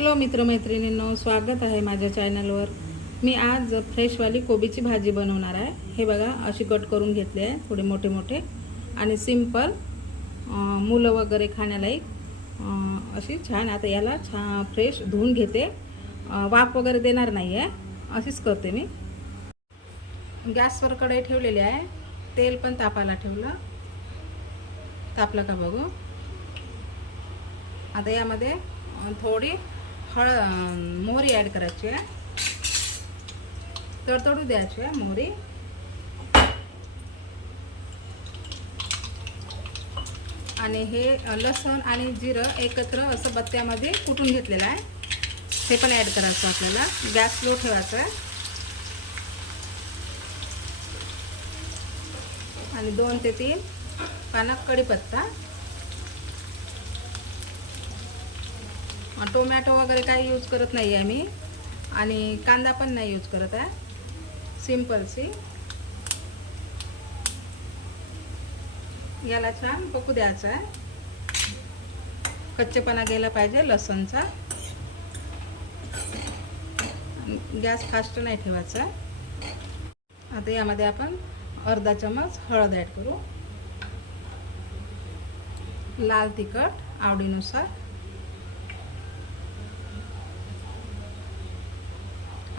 Hello मित्रमैत्रिणींनो स्वागत आहे माझ्या चॅनलवर मी आज फ्रेशवाली कोबीची भाजी बनवणार आहे. हे बघा अशी कट करून घेतली आहे थोडे मोठे मोठे. आणि सिंपल मुलं वगैरे खाण्यालायक अशी छान आता याला छान फ्रेश धुवून घेते. वाफ वगैरे देणार नाही आहे अशीच करते मी. गॅसवर कढई ठेवलेली आहे. तेल पण तापायला ठेवलं. तापलं का बघू? आता यामध्ये थोडी हळ मोहरी ॲड करायची आहे तडतडू द्यायची आहे मोहरी आणि हे लसूण आणि जिरं एकत्र असं बत्त्यामध्ये कुटून घेतलेलं आहे हे पण ॲड करायचं आपल्याला गॅस स्लो ठेवायचा आहे आणि दोन ते तीन पानं कढीपत्ता टोमॅटो वगैरे काही यूज करत नाही आहे मी आणि कांदा पण नाही यूज करत आहे. सिम्पलची याला छान पकू द्यायचं आहे. कच्चेपणा गेला पाहिजे लसणचा. गॅस फास्ट नाही ठेवायचा. आता यामध्ये आपण अर्धा चमच हळद ॲड करू. लाल तिखट आवडीनुसार.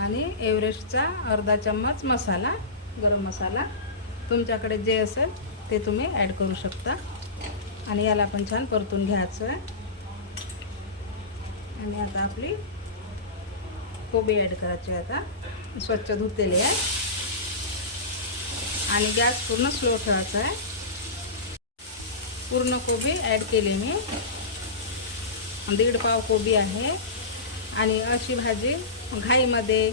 आणि एव्हरेस्टचा अर्धा चम्मच मसाला गरम मसाला. तुमच्याकडे जे असेल ते तुम्ही ॲड करू शकता. आणि याला पण छान परतून घ्यायचं आहे. आणि आता आपली कोबी ॲड करायची आहे आता. स्वच्छ धुतलेली आहे. आणि गॅस पूर्ण स्लो ठेवायचा आहे. पूर्ण कोबी ॲड केली मी. दीड पाव कोबी आहे. आणि अशी भाजी घाईमध्ये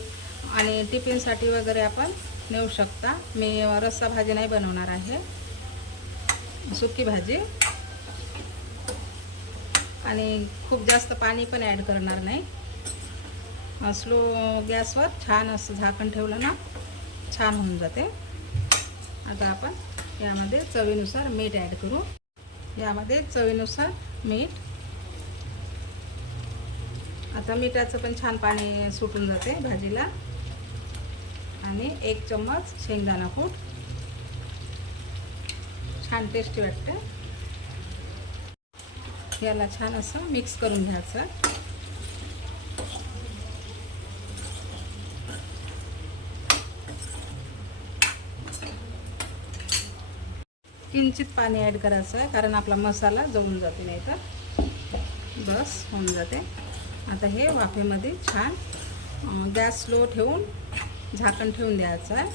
आणि टिफिनसाठी वगैरे आपण नेऊ शकता. मी रस्सा भाजी नाही बनवणार आहे. सुकी भाजी. आणि खूप जास्त पाणी पण ॲड करणार नाही. स्लो गॅसवर छान असं झाकण ठेवलं ना छान होऊन जाते. आता आपण यामध्ये चवीनुसार मीठ ॲड करू. यामध्ये चवीनुसार मीठ आता मिठाचं पण छान पाणी सुटून जाते भाजीला. आणि एक चम्मच शेंगदाणा कूट. छान टेस्टी वाटते. याला छान असं मिक्स करून घ्यायचं. किंचित पाणी ॲड करायचं आहे कारण आपला मसाला जळून जाते नाही तर बस होऊन जाते. आता हे वाफेमध्ये छान गॅस स्लो ठेवून झाकण ठेवून द्यायचं आहे.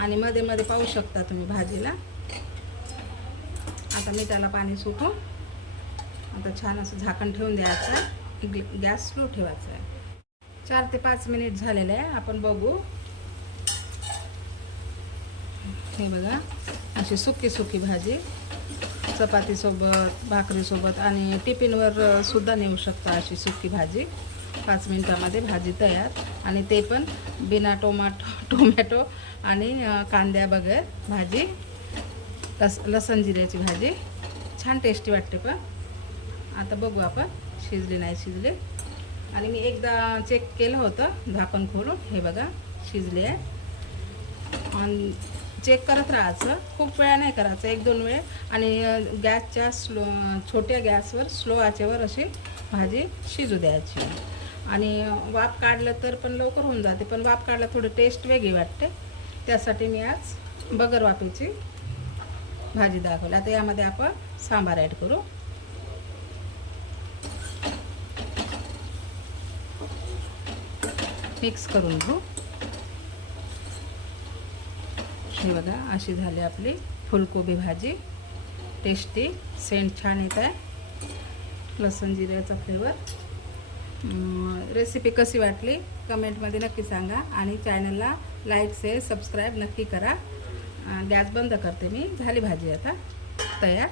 आणि मध्ये मध्ये पाहू शकता तुम्ही भाजीला. आता मी त्याला पाणी सुटून आता छान असं झाकण ठेवून द्यायचं आहे. गॅस स्लो ठेवायचा आहे. चार ते पाच मिनिट झालेले आहे. आपण बघू. हे बघा अशी सुकी सुकी भाजी. चपातीसोबत भाकरीसोबत आणि टिफिनवर सुद्धा नेऊ शकता अशी सुकी भाजी. पाच मिनटामध्ये भाजी तयार. आणि ते पण बिना टोमॅटो टोमॅटो आणि कांद्या बगैर भाजी. लस लसण जिऱ्याची भाजी. छान टेस्टी वाटते पण. आता बघू आपण शिजली नाही शिजले. आणि मी एकदा चेक केलं होतं झाकण खोलून. हे बघा शिजले आहे. आणि चेक करत राहायचं. खूप वेळा नाही करायचं. एक दोन वेळ. आणि गॅसच्या स्लो छोट्या गॅसवर स्लो आचेवर अशी भाजी शिजू द्यायची. आणि वाफ काढलं तर पण लवकर होऊन जाते. पण वाफ काढलं थोडी टेस्ट वेगळी वाटते. त्यासाठी मी आज बगर वाफेची भाजी दाखवली. आता यामध्ये आपण सांबार ॲड करू. मिक्स करून घेऊ. हे बघा अशी झाली आपली फुलकोबी भाजी. टेस्टी सेंट छान येत आहे. लसूण जिऱ्याचा फ्लेवर रेसिपी कशी वाटली? कमेंटमध्ये नक्की सांगा आणि चॅनलला लाईक शेअर सबस्क्राईब नक्की करा. गॅस बंद करते मी. झाली भाजी आता. तयार?